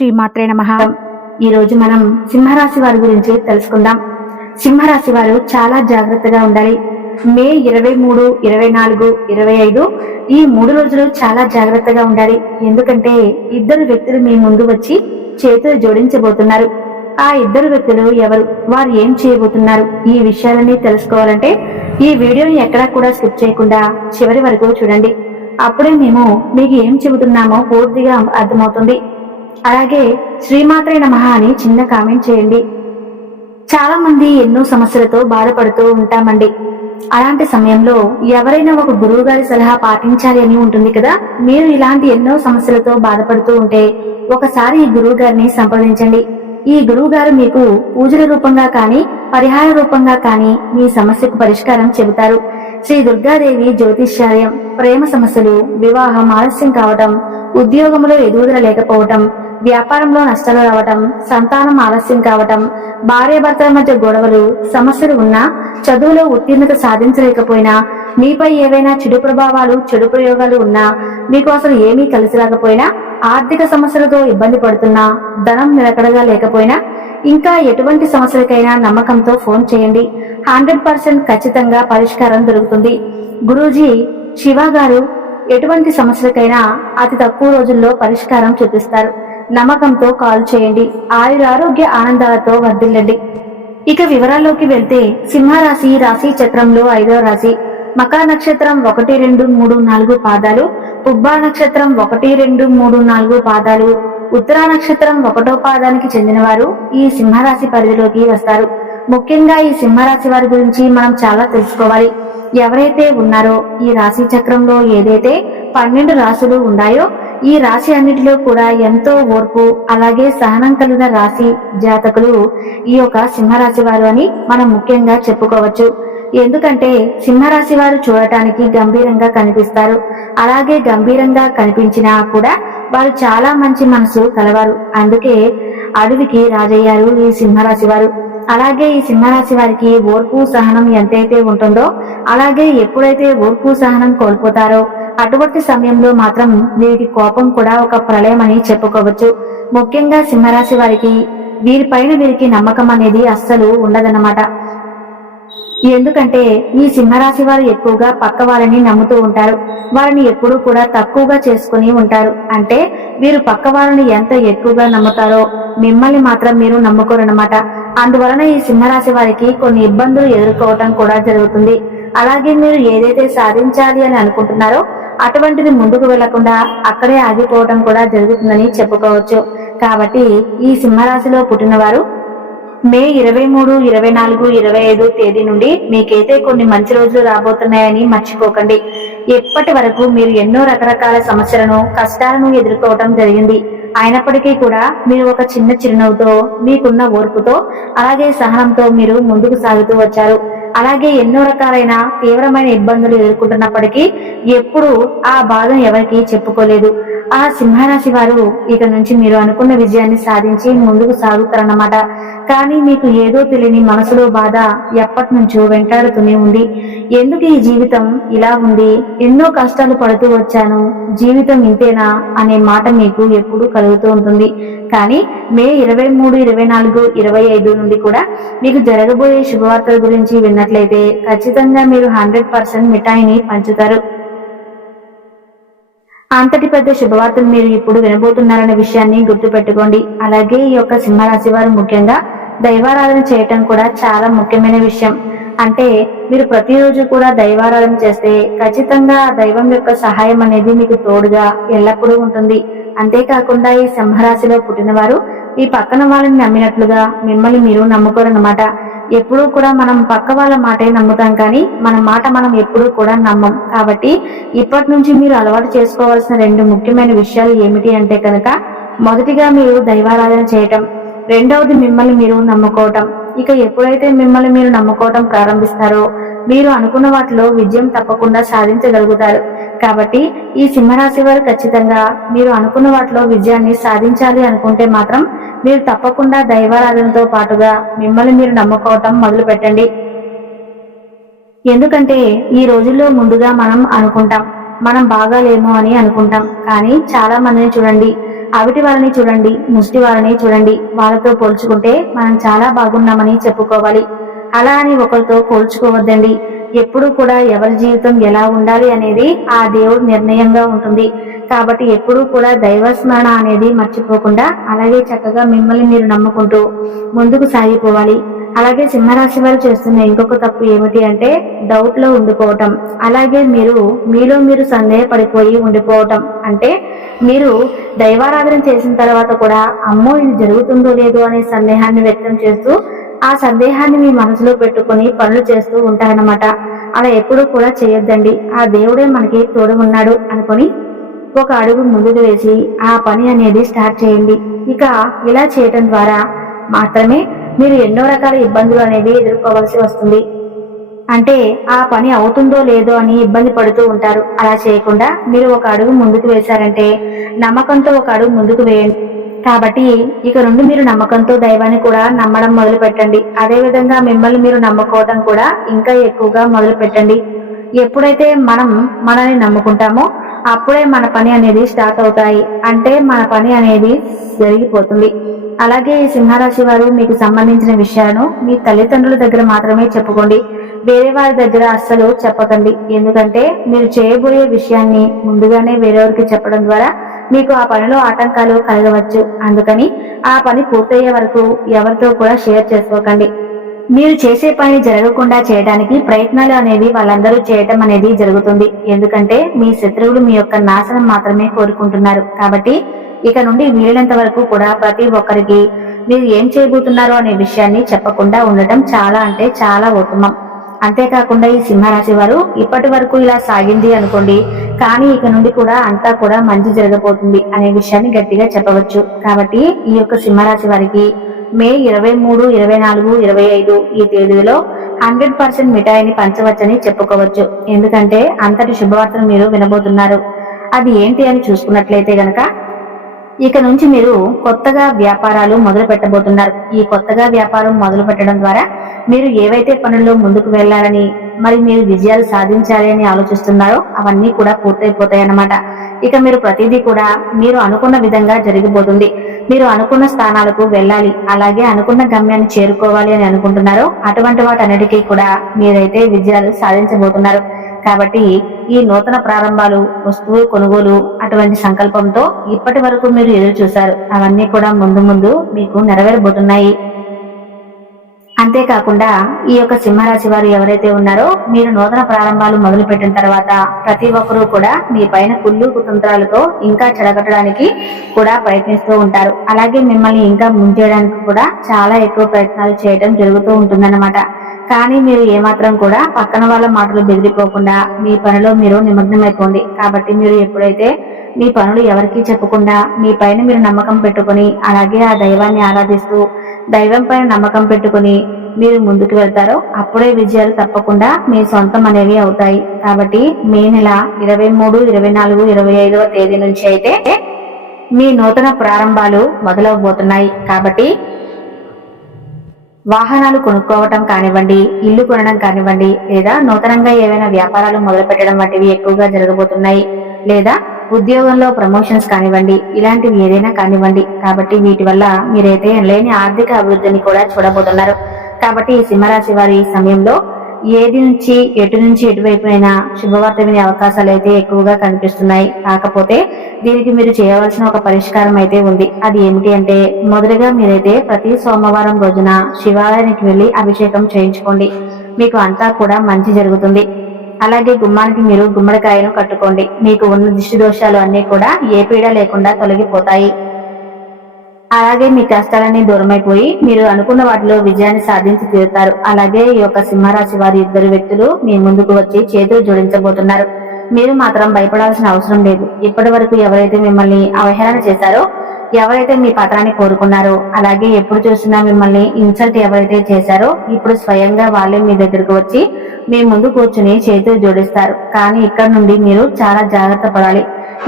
శ్రీమాత్రే నమః. ఈరోజు మనం సింహరాశి వారి గురించి తెలుసుకుందాం. సింహరాశి వారు చాలా జాగ్రత్తగా ఉండాలి. మే 23, 24, 25 ఈ 3 రోజులు చాలా జాగ్రత్తగా ఉండాలి. ఎందుకంటే ఇద్దరు వ్యక్తులు మీ ముందు వచ్చి చేతులు జోడించబోతున్నారు. ఆ ఇద్దరు వ్యక్తులు ఎవరు, వారు ఏం చేయబోతున్నారు, ఈ విషయాలన్నీ తెలుసుకోవాలంటే ఈ వీడియోని ఎక్కడా కూడా స్కిప్ చేయకుండా చివరి వరకు చూడండి. అప్పుడే మేము మీకు ఏం చెబుతున్నామో పూర్తిగా అర్థమవుతుంది. అలాగే శ్రీమాత్రే నమః అని చిన్న కామెంట్ చేయండి. చాలా మంది ఎన్నో సమస్యలతో బాధపడుతూ ఉంటామండి. అలాంటి సమయంలో ఎవరైనా ఒక గురువు గారి సలహా పాటించాలి అని ఉంటుంది కదా. మీరు ఇలాంటి ఎన్నో సమస్యలతో బాధపడుతూ ఉంటే ఒకసారి ఈ గురువు గారిని సంప్రదించండి. ఈ గురువు గారు మీకు పూజల రూపంగా కానీ పరిహార రూపంగా కానీ మీ సమస్యకు పరిష్కారం చెబుతారు. శ్రీ దుర్గాదేవి జ్యోతిష్యాలయం, ప్రేమ సమస్యలు, వివాహం ఆలస్యం కావటం, ఉద్యోగంలో ఎదుగుదల లేకపోవటం, వ్యాపారంలో నష్టాలు రావటం, సంతానం ఆలస్యం కావటం, భార్యాభర్తల మధ్య గొడవలు, సమస్యలు ఉన్నా, చదువులో ఉత్తీర్ణత సాధించలేకపోయినా, మీపై ఏవైనా చెడు ప్రభావాలు, చెడు ప్రయోగాలు ఉన్నా, మీకు అసలు ఏమీ కలిసి రాకపోయినా, ఆర్థిక సమస్యలతో ఇబ్బంది పడుతున్నా, ధనం నిలకడగా లేకపోయినా, ఇంకా ఎటువంటి సమస్యలకైనా నమ్మకంతో ఫోన్ చేయండి. 100% ఖచ్చితంగా పరిష్కారం దొరుకుతుంది. గురూజీ శివ గారు ఎటువంటి సమస్యలకైనా అతి తక్కువ రోజుల్లో పరిష్కారం చూపిస్తారు. నమ్మకంతో కాల్ చేయండి. ఆయురారోగ్య ఆనందాలతో వర్ధిల్లండి. ఇక వివరాల్లోకి వెళ్తే సింహరాశి రాశి చక్రంలో 5వ రాశి. మకర నక్షత్రం 1, 2, 3, 4 పాదాలు, పుబ్బా నక్షత్రం 1, 2, 3, 4 పాదాలు, ఉత్తరా నక్షత్రం 1వ పాదానికి చెందినవారు ఈ సింహరాశి పరిధిలోకి వస్తారు. ముఖ్యంగా ఈ సింహరాశి వారి గురించి మనం చాలా తెలుసుకోవాలి. ఎవరైతే ఉన్నారో ఈ రాశి చక్రంలో ఏదైతే 12 రాశులు ఉన్నాయో ఈ రాశి అన్నిటిలో కూడా ఎంతో ఓర్పు అలాగే సహనం కలిగిన రాశి జాతకులు ఈ యొక్క సింహరాశి వారు అని మనం ముఖ్యంగా చెప్పుకోవచ్చు. ఎందుకంటే సింహరాశి వారు చూడటానికి గంభీరంగా కనిపిస్తారు. అలాగే గంభీరంగా కనిపించినా కూడా వారు చాలా మంచి మనసు కలవారు. అందుకే అడవికి రాజయ్యారు ఈ సింహరాశి వారు. అలాగే ఈ సింహరాశి వారికి ఓర్పు సహనం ఎంతైతే ఉంటుందో అలాగే ఎప్పుడైతే ఓర్పు సహనం కోల్పోతారో అటువంటి సమయంలో మాత్రం వీరికి కోపం కూడా ఒక ప్రళయం అని చెప్పుకోవచ్చు. ముఖ్యంగా సింహరాశి వారికి వీరిపైన వీరికి నమ్మకం అనేది అస్సలు ఉండదన్నమాట. ఎందుకంటే ఈ సింహరాశి వారు ఎక్కువగా పక్క వారిని నమ్ముతూ ఉంటారు. వారిని ఎప్పుడూ కూడా తక్కువగా చేసుకుని ఉంటారు. అంటే వీరు పక్క వారిని ఎంత ఎక్కువగా నమ్ముతారో మిమ్మల్ని మాత్రం మీరు నమ్ముకోరన్నమాట. అందువలన ఈ సింహరాశి వారికి కొన్ని ఇబ్బందులు ఎదుర్కోవటం కూడా జరుగుతుంది. అలాగే మీరు ఏదైతే సాధించాలి అని అనుకుంటున్నారో అటువంటిది ముందుకు వెళ్లకుండా అక్కడే ఆగిపోవటం కూడా జరుగుతుందని చెప్పుకోవచ్చు. కాబట్టి ఈ సింహరాశిలో పుట్టిన వారు మే 23, 24, 25 తేదీ నుండి మీకైతే కొన్ని మంచి రోజులు రాబోతున్నాయని మర్చిపోకండి. ఇప్పటి వరకు మీరు ఎన్నో రకరకాల సమస్యలను కష్టాలను ఎదుర్కోవటం జరిగింది. అయినప్పటికీ కూడా మీరు ఒక చిన్న చిరునవ్వుతో మీకున్న ఓర్పుతో అలాగే సహనంతో మీరు ముందుకు సాగుతూ వచ్చారు. అలాగే ఎన్నో రకాలైన తీవ్రమైన ఇబ్బందులు ఎదుర్కొంటున్నప్పటికీ ఎప్పుడు ఆ బాధను ఎవరికి చెప్పుకోలేదు. ఆ సింహరాశి వారు ఇక నుంచి మీరు అనుకున్న విజయాన్ని సాధించి ముందుకు సాగుతారన్నమాట. కానీ మీకు ఏదో తెలియని మనసులో బాధ ఎప్పటి నుంచో వెంటాడుతూనే ఉంది. ఎందుకు ఈ జీవితం ఇలా ఉంది, ఎన్నో కష్టాలు పడుతూ వచ్చాను, జీవితం ఇంతేనా అనే మాట మీకు ఎప్పుడూ కలుగుతూ ఉంటుంది. కానీ మే 23, 24, 25 నుండి కూడా మీకు జరగబోయే శుభవార్తల గురించి విన్నట్లయితే ఖచ్చితంగా మీరు 100% మిఠాయిని పంచుతారు. అంతటి పెద్ద శుభవార్తలు మీరు ఇప్పుడు వినబోతున్నారనే విషయాన్ని గుర్తుపెట్టుకోండి. అలాగే ఈ యొక్క సింహరాశి వారు ముఖ్యంగా దైవారాధన చేయటం కూడా చాలా ముఖ్యమైన విషయం. అంటే మీరు ప్రతిరోజు కూడా దైవారాధన చేస్తే ఖచ్చితంగా దైవం యొక్క సహాయం అనేది మీకు తోడుగా ఎల్లప్పుడూ ఉంటుంది. అంతేకాకుండా ఈ సింహరాశిలో పుట్టిన వారు ఈ పక్కన వాళ్ళని నమ్మినట్లుగా మిమ్మల్ని మీరు నమ్ముకోరన్నమాట. ఎప్పుడూ కూడా మనం పక్క వాళ్ళ మాటే నమ్ముతాం, కానీ మన మాట మనం ఎప్పుడూ కూడా నమ్మం. కాబట్టి ఇప్పటి నుంచి మీరు అలవాటు చేసుకోవాల్సిన 2 ముఖ్యమైన విషయాలు ఏమిటి అంటే కనుక, మొదటిగా మీరు దైవారాధన చేయటం, రెండవది మిమ్మల్ని మీరు నమ్ముకోవటం. ఇక ఎప్పుడైతే మిమ్మల్ని మీరు నమ్ముకోవటం ప్రారంభిస్తారో మీరు అనుకున్న వాటిలో విజయం తప్పకుండా సాధించగలుగుతారు. కాబట్టి ఈ సింహరాశి వారు ఖచ్చితంగా మీరు అనుకున్న వాటిలో విజయాన్ని సాధించాలి అనుకుంటే మాత్రం మీరు తప్పకుండా దైవారాధనతో పాటుగా మిమ్మల్ని మీరు నమ్ముకోవటం మొదలు పెట్టండి. ఎందుకంటే ఈ రోజుల్లో ముందుగా మనం అనుకుంటాం మనం బాగాలేమో అని అనుకుంటాం. కానీ చాలా మందిని చూడండి, అవిటి వాళ్ళని చూడండి, ముష్టి వాళ్ళని చూడండి, వాళ్ళతో పోల్చుకుంటే మనం చాలా బాగున్నామని చెప్పుకోవాలి. అలా అని ఒకరితో పోల్చుకోవద్దండి. ఎప్పుడు కూడా ఎవరి జీవితం ఎలా ఉండాలి అనేది ఆ దేవుడు నిర్ణయంగా ఉంటుంది. కాబట్టి ఎప్పుడూ కూడా దైవస్మరణ అనేది మర్చిపోకుండా అలాగే చక్కగా మిమ్మల్ని మీరు నమ్ముకుంటూ ముందుకు సాగిపోవాలి. అలాగే సింహరాశి వారు చేస్తున్న ఇంకొక తప్పు ఏమిటి అంటే డౌట్ లో ఉండిపోవటం. అలాగే మీలో మీరు సందేహపడిపోయి ఉండిపోవటం. అంటే మీరు దైవారాధన చేసిన తర్వాత కూడా అమ్మో ఇది జరుగుతుందో లేదో అనే సందేహాన్ని వ్యక్తం చేస్తూ ఆ సందేహాన్ని మీ మనసులో పెట్టుకుని పనులు చేస్తూ ఉంటారన్నమాట. అలా ఎప్పుడూ కూడా చేయొద్దండి. ఆ దేవుడే మనకి తోడు ఉన్నాడు అనుకొని ఒక అడుగు ముందుకు వేసి ఆ పని అనేది స్టార్ట్ చేయండి. ఇక ఇలా చేయటం ద్వారా మాత్రమే మీరు ఎన్నో రకాల ఇబ్బందులు అనేవి ఎదుర్కోవాల్సి వస్తుంది. అంటే ఆ పని అవుతుందో లేదో అని ఇబ్బంది పడుతూ ఉంటారు. అలా చేయకుండా మీరు ఒక అడుగు ముందుకు వేశారంటే నమ్మకంతో ఒక అడుగు ముందుకు వేయండి. కాబట్టి ఇక నుండి మీరు నమ్మకంతో దైవాన్ని కూడా నమ్మడం మొదలు పెట్టండి. అదే విధంగా మిమ్మల్ని మీరు నమ్ముకోవడం కూడా ఇంకా ఎక్కువగా మొదలు పెట్టండి. ఎప్పుడైతే మనం మనల్ని నమ్ముకుంటామో అప్పుడే మన పని అనేది స్టార్ట్ అవుతాయి. అంటే మన పని అనేది జరిగిపోతుంది. అలాగే ఈ సింహరాశి వారు మీకు సంబంధించిన విషయాలను మీ తల్లిదండ్రుల దగ్గర మాత్రమే చెప్పుకోండి. వేరే వారి దగ్గర అస్సలు చెప్పకండి. ఎందుకంటే మీరు చేయబోయే విషయాన్ని ముందుగానే వేరేవారికి చెప్పడం ద్వారా మీకు ఆ పనిలో ఆటంకాలు కలగవచ్చు. అందుకని ఆ పని పూర్తయ్యే వరకు ఎవరితో కూడా షేర్ చేసుకోకండి. మీరు చేసే పని జరగకుండా చేయడానికి ప్రయత్నాలు అనేవి వాళ్ళందరూ చేయటం అనేది జరుగుతుంది. ఎందుకంటే మీ శత్రువులు మీ యొక్క నాశనం మాత్రమే కోరుకుంటున్నారు. కాబట్టి ఇక నుండి వీలైనంత వరకు కూడా ప్రతి ఒక్కరికి మీరు ఏం చేయబోతున్నారో అనే విషయాన్ని చెప్పకుండా ఉండటం చాలా అంటే చాలా ఉత్తమం. అంతేకాకుండా ఈ సింహరాశి వారు ఇప్పటి వరకు ఇలా సాగింది అనుకోండి, కానీ ఇక నుండి కూడా అంతా కూడా మంచి జరగబోతుంది అనే విషయాన్ని గట్టిగా చెప్పవచ్చు. కాబట్టి ఈ యొక్క సింహరాశి వారికి మే 23, 24, 25 ఈ తేదీలో 100% మిఠాయిని పంచవచ్చని చెప్పుకోవచ్చు. ఎందుకంటే అంతటి శుభవార్తను మీరు వినబోతున్నారు. అది ఏంటి అని చూసుకున్నట్లయితే గనక ఇక నుంచి మీరు కొత్తగా వ్యాపారాలు మొదలు పెట్టబోతున్నారు. ఈ కొత్తగా వ్యాపారం మొదలు పెట్టడం ద్వారా మీరు ఏవైతే పనుల్లో ముందుకు వెళ్లాలని మరి మీరు విజయాలు సాధించాలి అని ఆలోచిస్తున్నారో అవన్నీ కూడా పూర్తయిపోతాయి అన్నమాట. ఇక మీరు ప్రతిదీ కూడా మీరు అనుకున్న విధంగా జరిగిపోతుంది. మీరు అనుకున్న స్థానాలకు వెళ్ళాలి, అలాగే అనుకున్న గమ్యాన్ని చేరుకోవాలి అని అనుకుంటున్నారో అటువంటి వాటన్నిటికీ కూడా మీరైతే విజయాలు సాధించబోతున్నారు. కాబట్టి ఈ నూతన ప్రారంభాలు, వస్తువు కొనుగోలు అటువంటి సంకల్పంతో ఇప్పటి వరకు మీరు ఎదురు చూశారు, అవన్నీ కూడా ముందు ముందు మీకు నెరవేరబోతున్నాయి. అంతేకాకుండా ఈ యొక్క సింహరాశి వారు ఎవరైతే ఉన్నారో మీరు నూతన ప్రారంభాలు మొదలు పెట్టిన తర్వాత ప్రతి ఒక్కరూ కూడా మీ పైన కుళ్ళు కుతంత్రాలతో ఇంకా చెడగొట్టడానికి కూడా ప్రయత్నిస్తూ ఉంటారు. అలాగే మిమ్మల్ని ఇంకా ముంచేయడానికి కూడా చాలా ఎక్కువ ప్రయత్నాలు చేయడం జరుగుతూ ఉంటుందన్నమాట. కానీ మీరు ఏమాత్రం కూడా పక్కన వాళ్ళ మాటలు బెదిరిపోకుండా మీ పనిలో మీరు నిమగ్నమైపోండి. కాబట్టి మీరు ఎప్పుడైతే మీ పనులు ఎవరికీ చెప్పకుండా మీ పైన మీరు నమ్మకం పెట్టుకుని అలాగే ఆ దైవాన్ని ఆరాధిస్తూ దైవం పైన నమ్మకం పెట్టుకుని మీరు ముందుకు వెళ్తారో అప్పుడే విజయాలు తప్పకుండా మీ సొంతం అనేవి అవుతాయి. కాబట్టి మే నెల 23, 24, 25వ తేదీ నుంచి అయితే మీ నూతన ప్రారంభాలు మొదలవబోతున్నాయి. కాబట్టి వాహనాలు కొనుక్కోవటం కానివ్వండి, ఇల్లు కొనడం కానివ్వండి, లేదా నూతనంగా ఏవైనా వ్యాపారాలు మొదలు పెట్టడం వంటివి ఎక్కువగా జరగబోతున్నాయి. లేదా ఉద్యోగంలో ప్రమోషన్స్ కానివ్వండి, ఇలాంటివి ఏదైనా కానివ్వండి. కాబట్టి వీటి వల్ల మీరైతే లేని ఆర్థిక అభివృద్ధిని కూడా చూడబోతున్నారు. కాబట్టి ఈ సింహరాశి వారి సమయంలో ఎటు నుంచి ఎటువైపునైనా శుభవార్త వినే అవకాశాలు అయితే ఎక్కువగా కనిపిస్తున్నాయి. కాకపోతే దీనికి మీరు చేయవలసిన ఒక పరిష్కారం అయితే ఉంది. అది ఏమిటి అంటే మొదటగా మీరైతే ప్రతి సోమవారం రోజున శివాలయానికి వెళ్లి అభిషేకం చేయించుకోండి. మీకు అంతా కూడా మంచి జరుగుతుంది. అలాగే గుమ్మానికి మీరు గుమ్మడికాయను కట్టుకోండి. మీకు ఉన్న దిష్టి దోషాలు అన్ని కూడా ఏ పీడ లేకుండా తొలగిపోతాయి. అలాగే మీ కష్టాలన్నీ దూరమైపోయి మీరు అనుకున్న వాటిలో విజయాన్ని సాధించి తీరుతారు. అలాగే ఈ యొక్క సింహరాశి వారి ఇద్దరు వ్యక్తులు మీ ముందుకు వచ్చి చేతులు జోడించబోతున్నారు. మీరు మాత్రం భయపడాల్సిన అవసరం లేదు. ఇప్పటి వరకు ఎవరైతే మిమ్మల్ని అవహేళన చేశారో, ఎవరైతే మీ పత్రాన్ని కోరుకున్నారో, అలాగే ఎప్పుడు చూసినా మిమ్మల్ని ఇన్సల్ట్ ఎవరైతే చేశారో ఇప్పుడు స్వయంగా వాళ్ళే మీ దగ్గరకు వచ్చి మీ ముందు కూర్చుని చేతులు జోడిస్తారు. కానీ ఇక్కడ నుండి మీరు చాలా జాగ్రత్త పడాలి.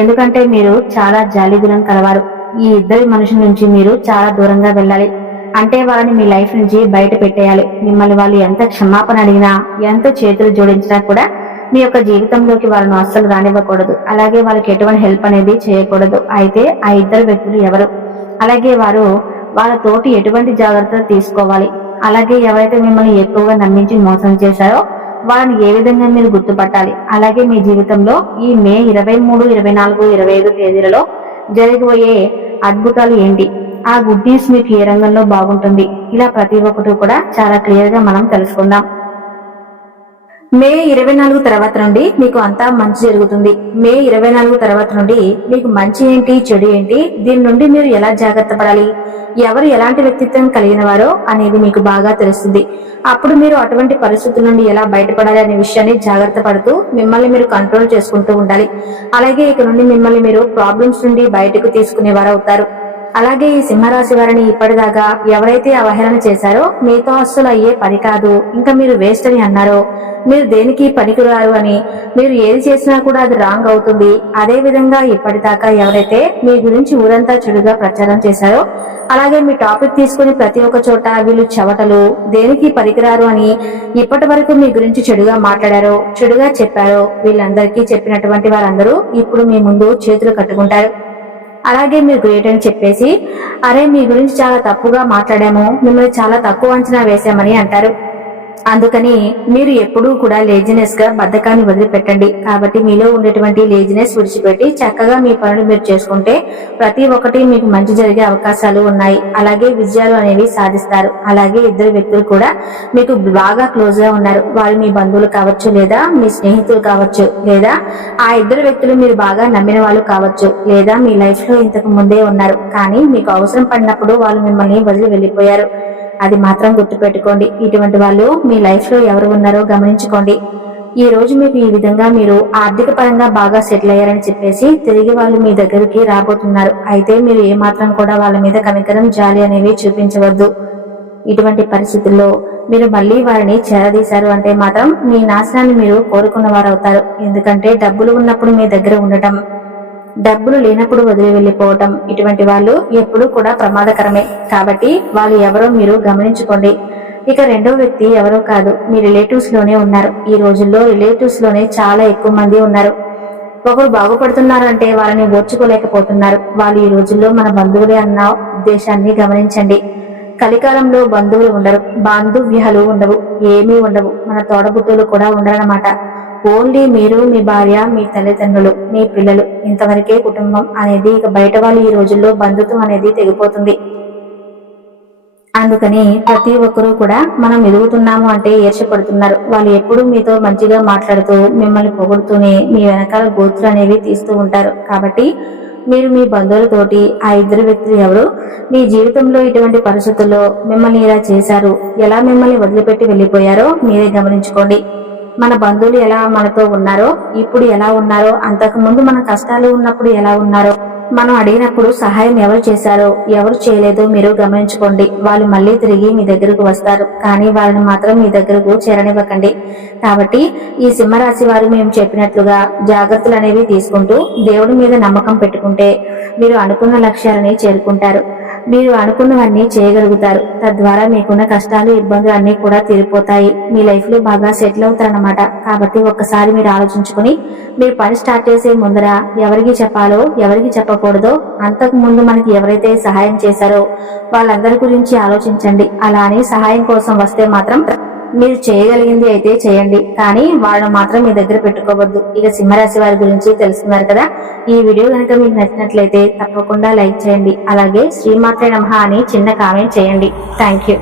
ఎందుకంటే మీరు చాలా జాలిగుణం కలవారు. ఈ ఇద్దరి మనుషుల నుంచి మీరు చాలా దూరంగా వెళ్ళాలి. అంటే వాళ్ళని మీ లైఫ్ నుంచి బయట పెట్టేయాలి. మిమ్మల్ని వాళ్ళు ఎంత క్షమాపణ అడిగినా, ఎంత చేతులు జోడించినా కూడా మీ యొక్క జీవితంలోకి వాళ్ళను అస్సలు రానివ్వకూడదు. అలాగే వాళ్ళకి ఎటువంటి హెల్ప్ అనేది చేయకూడదు. అయితే ఆ ఇద్దరు వ్యక్తులు ఎవరు, అలాగే వారు వాళ్ళతోటి ఎటువంటి జాగ్రత్తలు తీసుకోవాలి, అలాగే ఎవరైతే మిమ్మల్ని ఎక్కువగా నమ్మించి మోసం చేశారో వాళ్ళని ఏ విధంగా మీరు గుర్తుపట్టాలి, అలాగే మీ జీవితంలో ఈ మే 23, 24, 25 తేదీలలో జరగబోయే అద్భుతాలు ఏంటి, ఆ గుడ్ న్యూస్ మీకు ఏ రంగంలో బాగుంటుంది, ఇలా ప్రతి ఒక్కటి కూడా చాలా క్లియర్ గా మనం తెలుసుకుందాం. మే 24 తర్వాత నుండి మీకు అంతా మంచి జరుగుతుంది. మే 24 తర్వాత నుండి మీకు మంచి ఏంటి, చెడు ఏంటి, దీని నుండి మీరు ఎలా జాగ్రత్త పడాలి, ఎవరు ఎలాంటి వ్యక్తిత్వం కలిగిన వారో అనేది మీకు బాగా తెలుస్తుంది. అప్పుడు మీరు అటువంటి పరిస్థితుల నుండి ఎలా బయటపడాలి అనే విషయాన్ని జాగ్రత్త పడుతూ మిమ్మల్ని మీరు కంట్రోల్ చేసుకుంటూ ఉండాలి. అలాగే ఇక నుండి మిమ్మల్ని మీరు ప్రాబ్లమ్స్ నుండి బయటకు తీసుకునేవారు అవుతారు. అలాగే ఈ సింహరాశి వారిని ఇప్పటిదాకా ఎవరైతే అవహేళన చేశారో మీతో అస్సలు అయ్యే పని కాదు, ఇంకా మీరు వేస్ట్ అని అన్నారో, మీరు దేనికి పనికిరారు అని, మీరు ఏది చేసినా కూడా అది రాంగ్ అవుతుంది, అదే విధంగా ఇప్పటిదాకా ఎవరైతే మీ గురించి ఊరంతా చెడుగా ప్రచారం చేశారో, అలాగే మీ టాపిక్ తీసుకుని ప్రతి ఒక్క చోట వీళ్ళు చెవటలు, దేనికి పనికిరారు అని ఇప్పటి వరకు మీ గురించి చెడుగా మాట్లాడారో, చెడుగా చెప్పారో, వీళ్ళందరికీ చెప్పినటువంటి వారందరూ ఇప్పుడు మీ ముందు చేతులు కట్టుకుంటారు. అలాగే మీరు గ్రేట్ అని చెప్పేసి, అరే మీ గురించి చాలా తప్పుగా మాట్లాడాము, మిమ్మల్ని చాలా తక్కువ అంచనా వేశామని అంటారు. అందుకని మీరు ఎప్పుడూ కూడా లేజినెస్ గా బద్ధకాన్ని వదిలిపెట్టండి. కాబట్టి మీలో ఉండేటువంటి లేజినెస్ విడిచిపెట్టి చక్కగా మీ పనులు మీరు చేసుకుంటే ప్రతి ఒక్కటి మీకు మంచి జరిగే అవకాశాలు ఉన్నాయి. అలాగే విజయాలు అనేవి సాధిస్తారు. అలాగే ఇద్దరు వ్యక్తులు కూడా మీకు బాగా క్లోజ్ గా ఉన్నారు. వారు మీ బంధువులు కావచ్చు, లేదా మీ స్నేహితులు కావచ్చు, లేదా ఆ ఇద్దరు వ్యక్తులు మీరు బాగా నమ్మిన వాళ్ళు కావచ్చు, లేదా మీ లైఫ్ లో ఇంతకు ముందే ఉన్నారు, కానీ మీకు అవసరం పడినప్పుడు వాళ్ళు మిమ్మల్ని వదిలి వెళ్లిపోయారు. అది మాత్రం గుర్తుపెట్టుకోండి. ఇటువంటి వాళ్ళు మీ లైఫ్ లో ఎవరు ఉన్నారో గమనించుకోండి. ఈ రోజు మీకు ఈ విధంగా మీరు ఆర్థిక పరంగా బాగా సెటిల్ అయ్యారని చెప్పేసి తిరిగి వాళ్ళు మీ దగ్గరికి రాబోతున్నారు. అయితే మీరు ఏమాత్రం కూడా వాళ్ళ మీద కనికరం, జాలి అనేవి చూపించవద్దు. ఇటువంటి పరిస్థితుల్లో మీరు మళ్ళీ వారిని చేరదీశారు అంటే మాత్రం మీ నాశనాన్ని మీరు కోరుకున్న వారు అవుతారు. ఎందుకంటే డబ్బులు ఉన్నప్పుడు మీ దగ్గర ఉండటం, డబ్బులు లేనప్పుడు వదిలి వెళ్లిపోవటం, ఇటువంటి వాళ్ళు ఎప్పుడూ కూడా ప్రమాదకరమే. కాబట్టి వాళ్ళు ఎవరో మీరు గమనించుకోండి. ఇక రెండో వ్యక్తి ఎవరో కాదు, మీ రిలేటివ్స్ లోనే ఉన్నారు. ఈ రోజుల్లో రిలేటివ్స్ లోనే చాలా ఎక్కువ మంది ఉన్నారు. ఒకరు బాగుపడుతున్నారు అంటే వాళ్ళని ఓర్చుకోలేకపోతున్నారు. వాళ్ళు ఈ రోజుల్లో మన బంధువులే అన్న ఉద్దేశాన్ని గమనించండి. కలికాలంలో బంధువులు ఉండరు, బాంధవ్యాలు ఉండవు, ఏమీ ఉండవు, మన తోడబుట్టులు కూడా ఉండరన్నమాట. ఓన్లీ మీరు, మీ భార్య, మీ తల్లిదండ్రులు, మీ పిల్లలు, ఇంతవరకే కుటుంబం అనేది. ఇక బయట వాళ్ళు ఈ రోజుల్లో బంధుత్వం అనేది తెగిపోతుంది. అందుకని ప్రతి ఒక్కరూ కూడా మనం ఎదుగుతున్నాము అంటే ఈర్ష్యపడుతున్నారు. వాళ్ళు ఎప్పుడూ మీతో మంచిగా మాట్లాడుతూ మిమ్మల్ని పొగుడుతూనే మీ వెనకాల గోతులు అనేవి తీస్తూ ఉంటారు. కాబట్టి మీరు మీ బంధువులతోటి ఆ ఇద్దరు వ్యక్తులు ఎవరు మీ జీవితంలో ఇటువంటి పరిస్థితుల్లో మిమ్మల్ని ఇలా చేశారు, ఎలా మిమ్మల్ని వదిలిపెట్టి వెళ్లిపోయారో మీరే గమనించుకోండి. మన బంధువులు ఎలా మనతో ఉన్నారో, ఇప్పుడు ఎలా ఉన్నారో, అంతకు ముందు మన కష్టాలు ఉన్నప్పుడు ఎలా ఉన్నారో, మనం అడిగినప్పుడు సహాయం ఎవరు చేశారో, ఎవరు చేయలేదో మీరు గమనించుకోండి. వాళ్ళు మళ్ళీ తిరిగి మీ దగ్గరకు వస్తారు, కానీ వాళ్ళని మాత్రం మీ దగ్గరకు చేరనివ్వకండి. కాబట్టి ఈ సింహరాశి వారు మేము చెప్పినట్లుగా జాగ్రత్తలు అనేవి తీసుకుంటూ దేవుడి మీద నమ్మకం పెట్టుకుంటే మీరు అనుకున్న లక్ష్యాలని చేరుకుంటారు. మీరు అనుకున్నవన్నీ చేయగలుగుతారు. తద్వారా మీకున్న కష్టాలు, ఇబ్బందులు అన్ని కూడా తీరిపోతాయి. మీ లైఫ్ లో బాగా సెటిల్ అవుతారన్నమాట. కాబట్టి ఒక్కసారి మీరు ఆలోచించుకుని మీరు పని స్టార్ట్ చేసే ముందర ఎవరికి చెప్పాలో, ఎవరికి చెప్పకూడదో, అంతకు ముందు మనకి ఎవరైతే సహాయం చేశారో వాళ్ళందరి గురించి ఆలోచించండి. అలా అని సహాయం కోసం వస్తే మాత్రం మీరు చేయగలిగింది అయితే చేయండి, కానీ వాళ్ళని మాత్రం మీ దగ్గర పెట్టుకోవద్దు. ఇక సింహరాశి వారి గురించి తెలుసుకున్నారు కదా. ఈ వీడియో కనుక మీకు నచ్చినట్లయితే తప్పకుండా లైక్ చేయండి. అలాగే శ్రీమాత్రే నమః అని చిన్న కామెంట్ చేయండి. Thank you.